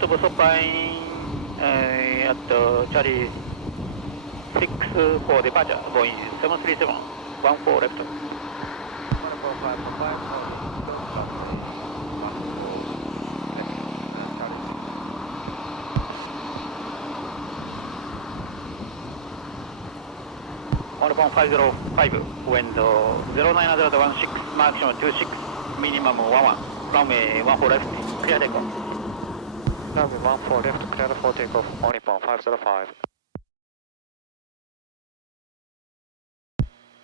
possible supine at Charlie 6 for departure, Boeing 737, 14 left. On 505, wind 09016, maximum 26, minimum 11, runway 14 left, clear takeoff. Runway 14 left, clear for takeoff, on 505.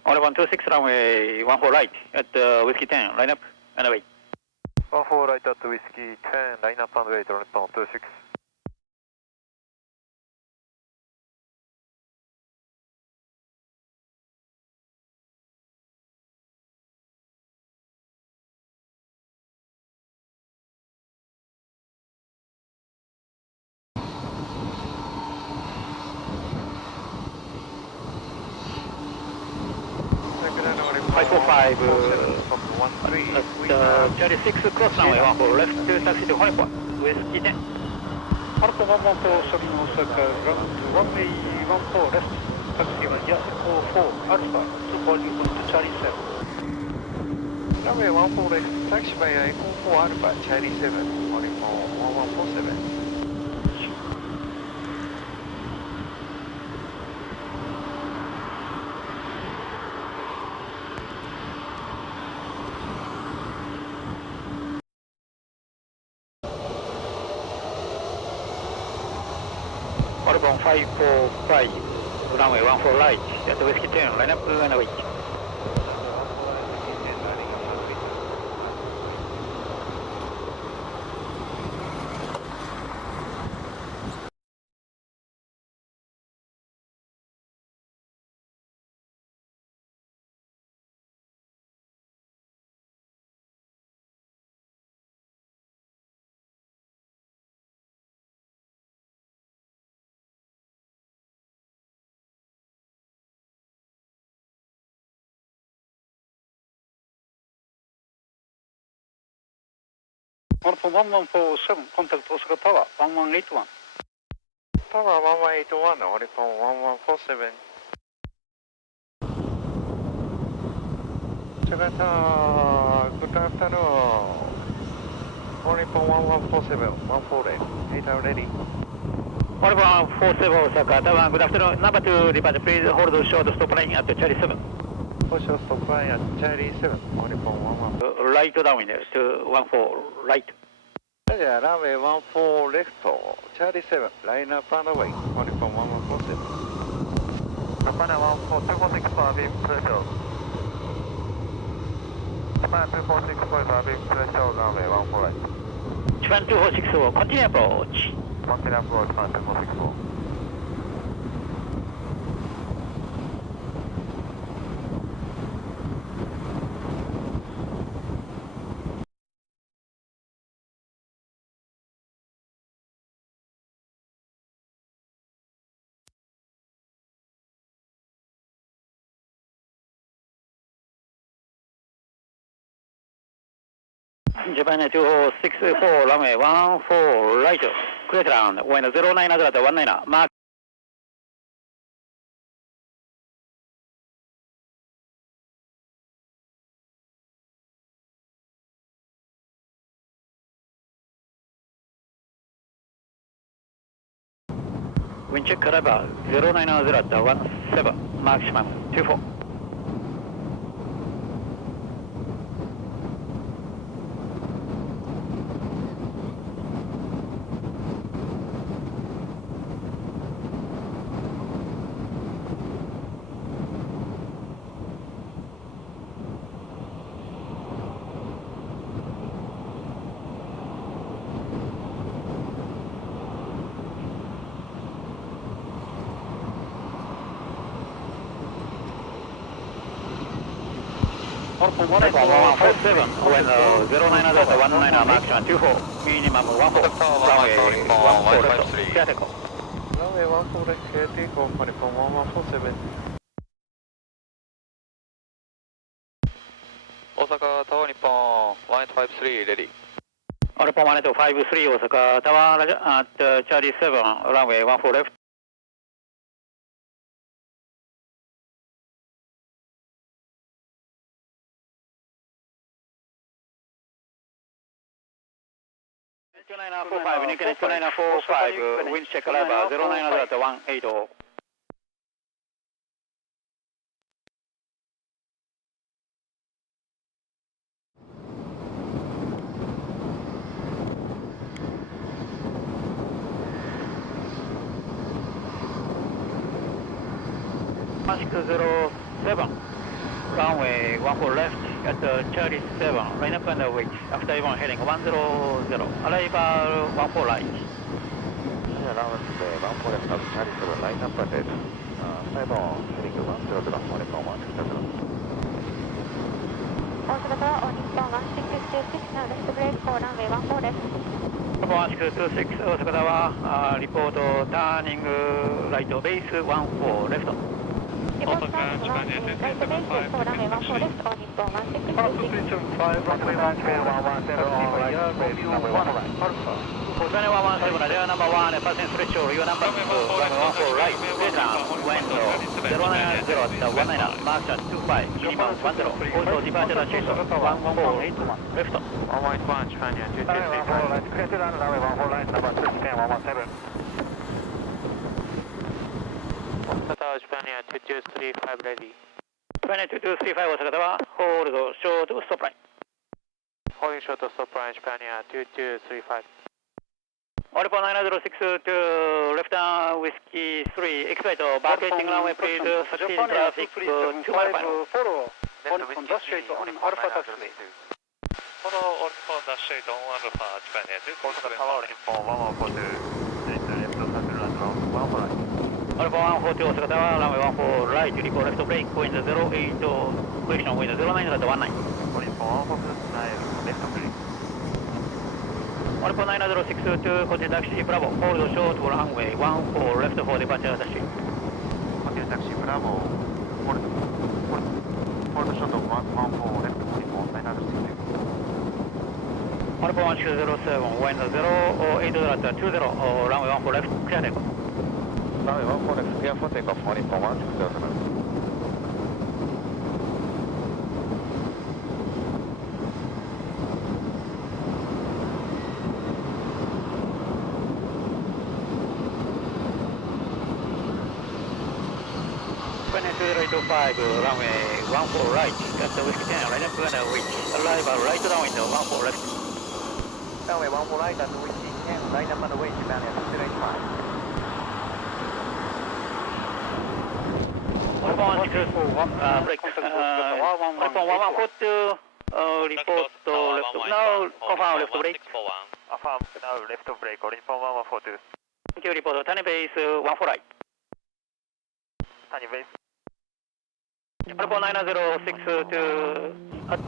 On 126, runway 14 right, at Whiskey 10, line up and away. 14 right at Whiskey 10, line up and wait, on 26. Charlie 6 cross runway 14 left to taxi to Honeypot, Whiskey 10. Alpha 114, sorry, Osaka, runway 14 left, taxi 1, yes, 44, Alpha, supervolute to Charlie 7. Runway 14 left, taxi by 44 Alpha, Charlie 7, on 1147. Oricon 545, runway 14 right, at Whiskey 10, line up and away. Alpha 1147, contact Osaka Tower 1181. Tower 1181, Oricon 1147. Jakarta, good afternoon. Oricon 1147, 148, 8 are ready. Oricon 47 Osaka, Tower, good afternoon. Number 2, departure, please hold short stop line at Charlie 7. Hold short stop line at Charlie 7, Oricon 11. Right downwind to 14 right. Roger, runway 14 left, Charlie 7, line up and away, Oricon 1147. Japan 14246 for beam pressure. Japan 246 for beam pressure, runway 14 right. Japan 2464, continue approach. Continue approach, Japan 2464. Japan 2464, runway 14 right, clear ground, wind 090 at 19, mark. Wind check level 090 at 17, maximum 24. Oricon 147, when 090 at 19, maximum 24, minimum 14, runway 14 left, clear takeoff. Runway 14 left, clear takeoff, Oricon 1147. Osaka Tower Nippon 1853, ready. アルパマネット53大阪タワーラジチャーリー7ランウェイ14レフト。2945 Nikkei 2945 wind check lever 090 180. 1607 runway 14 left at Charlie 7 line up and wait after everyone heading 100 arrival 14 right. Yeah, runway 14 left at Charlie 7 line up and wait after everyone heading 100 大阪は日本1626のレフトブレーキ4ランウェイ14です。1626大阪タワーリポートターニングライトベース14レフト。リポートターニングはライトベース4ランウェイ14レフト日本1626。Runway 117 Nigeria number 1 passing through your number 2 runway 14 right Vietnam wind 090 at 19 mark 25 minimum 10 also departure chase 1148 left 181 Japan 2235 clear to runway 14 right number 2 Japan 117 Osaka Japan 2235 ready 2235 大阪タワーホールドショートストップライン holding short stop line Japan 2235 Oripo 9062 to left down whiskey 3 expect vacating runway please succeed traffic 2 mile final. Follow on dash 8 on Alpha taxi. Follow on dash 8 on Alpha Japan 大阪タワー日本1142 left circle runway 14 right Oripo 142 大阪タワー runway 14 right report left brake wind 08 correction wind 090 at 19 Oripo 149 left brake Oripo 9062 continue taxi Bravo hold short for runway 14 left for departure taxi continue taxi Bravo hold short 14 left Oripo 9062 Oripo 1607 wind 080 at 20 runway 14 left clear takeoff runway 14 left clear for takeoff Oripo 1607 2085 runway 14 right at the whiskey 10 line up and wait arrival right downwind 14 left runway 14 right at whiskey 10 line up and wait Japan 285 Oripo 164 break Oripo 142 report left now confirm left brake affirm now left brake Oripo 142 thank you report Tani base 14 right Tani base Oripo 9062 at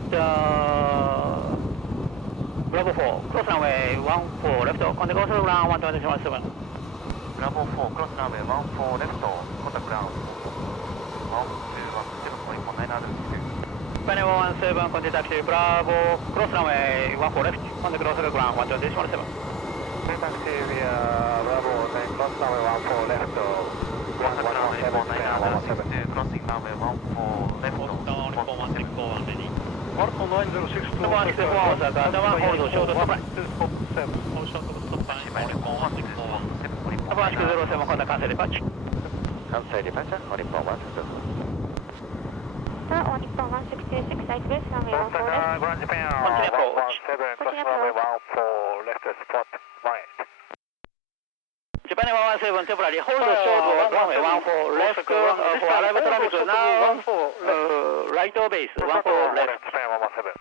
Bravo 4 cross runway 14 left contact also ground 127 Bravo 4 cross runway 14 left contact ground 127 Oripo 9062 117 contact taxi Bravo cross runway 14 left contact also ground 127 contact taxi via Bravo cross runway 14 left 117 crossing runway 14 left Oripo 164 ready. Oripo 9062 164 Osaka Tawa hold short stop line hold short stop line Oripo 164 107 contact cancel departure cancel departure Oripo 167さあ、日本1626ライトベースランウェイ14です。Grand Japan 117 cross runway 14 left spot right Japan 117 temporary hold short runway 14 left for arrival traffic now right base 14 left Japan 117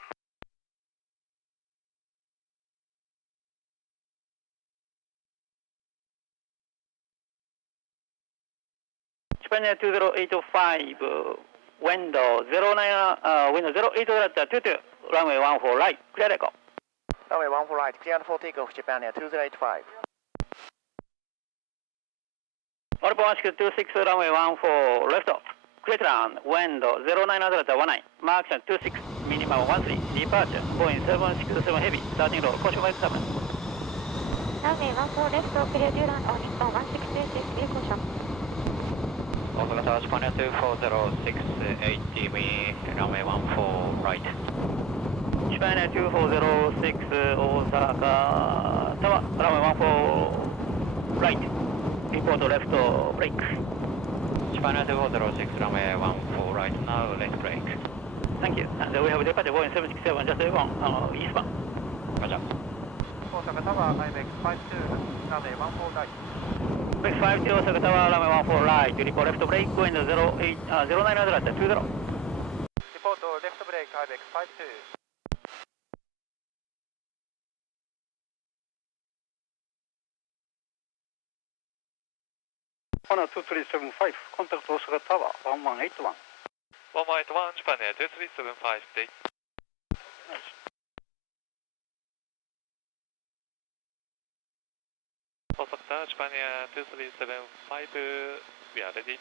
Japan 2085 window 09 window 08 at 22 runway 14 right clear takeoff runway 14 right cleared for takeoff Japan 2085 Oripo 1626 runway 14 left clear to land window 090 at 19 mark 26 minimum 13 departure, Boeing 767 Heavy, starting roll, caution by examiner. Runway 14 left, clear to land on Nippon 1626, clear caution. 大阪タワージャパニア2406 ATV, runway 14 right. Japan 2406 大阪タワー、runway 14 right. Report left brake. Japan 2406 runway 14 right, now left brake. Thank you. And we have departed Boeing 767 just on eastbound. Roger. 大阪タワー、IBEX 52、ランウェイ14ライト。Bex 52 大阪タワー、ランウェイ14 right. Report left brake, wind 09 at 20. Report left brake, IBEX 52. Honor 2375, contact 大阪タワー1181. 1181 Japan Air 2375 date. Osaka Japan Air 2375, we are ready.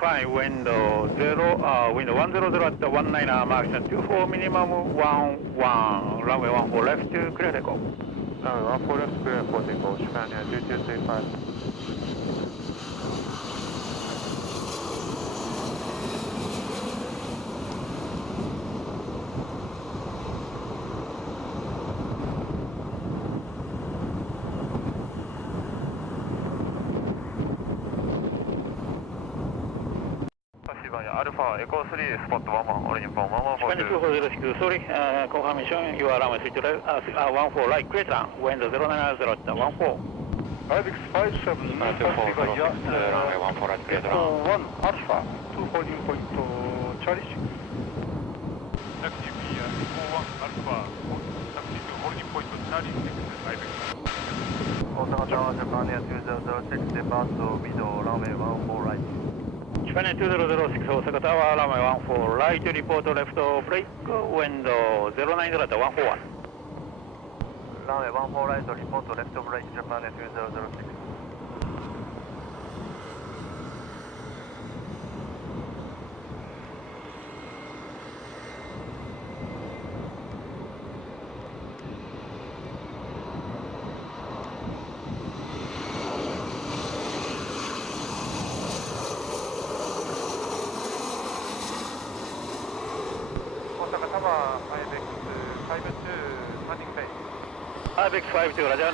Fine, wind 1000 at 19 mark, 24 minimum 11, runway 14 left to clear takeoff. Runway 14 left clear for takeoff, Japan Air 2235. アルファエコー3スポット11オリンポン1142 Sorry, confirmation, you are runway 14 right, clear down, wind 090 at 14. IBEX 57, runway 14 right, clear down. 1 Alpha, 2 holding point, Charlie 6. Taxi via Eco 1 Alpha, taxi to holding point Charlie 6, IBEX. 大阪タワージャパンエア2006 depart middle runway 14 right. Japan 2006 大阪タワー、ランウェイ14 right, report left brake, wind 090 at 141. Runway 14 right, report left brake, Japan 2006. IBEX 52, Roger,